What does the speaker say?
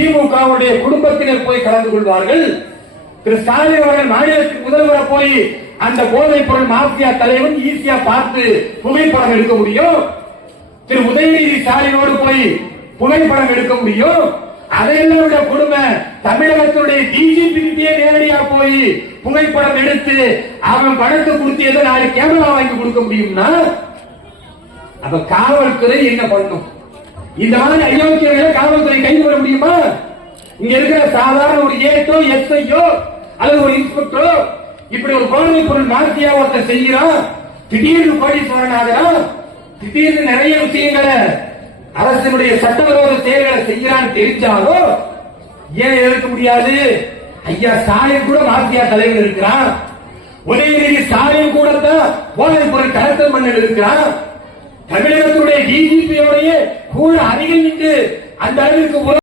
திமுகவுடைய குடும்பத்தினர் போய் கலந்து கொள்வார்கள். திரு ஸ்டாலின் அவர்கள் மாநிலத்தின் முதல்வரை போய் அந்த போதைப் பொருள் மாஃபியா தலைவன் ஈஸியா பார்த்து புகைப்படம் எடுக்க முடியும். திரு உதயநிதி ஸ்டாலினோடு போய் புகைப்படம் எடுக்க முடியும். அதையெல்லாம் கொடுமை தமிழகத்தினுடைய டிஜிபி கிட்டே நேரடியா போய் புகைப்படம் எடுத்து அவன் பணத்தை கொடுத்து நாலு கேமரா வாங்கி கொடுக்க முடியும்னா அப்ப காவல்துறை என்ன பண்ணும்? இந்த மாதிரி அயோக்கியர்களை காவல்துறை கைது பண்ண முடியுமா? இங்க இருக்கிற சாதாரண ஒரு ஏட்டோ எஸ்ஐயோ அல்லது ஒரு இன்ஸ்பெக்டரோ இப்படி ஒரு போதைப் பொருள் மாஃபியா ஒருத்தர் செய்கிறான், திடீர்னு கோடீஸ்வரன் ஆகிறான், திடீர்னு நிறைய விஷயங்களை அரசினுடைய சட்டவிரோத செயல்களை செய்யறான்னு தெரிஞ்சாலும் ஏன் எதிர்க்க முடியாது? ஐயா ஸ்டாலின் கூட மாஃபியா தலைவர் இருக்கிறான், உதயநிதி ஸ்டாலின் கூட தான் போதைப் பொருள் கடத்தல் மன்னன் இருக்கிறான். தமிழகத்துடைய டிஜிபியோடைய கூட அருகில் நின்று அந்த அளவிற்கு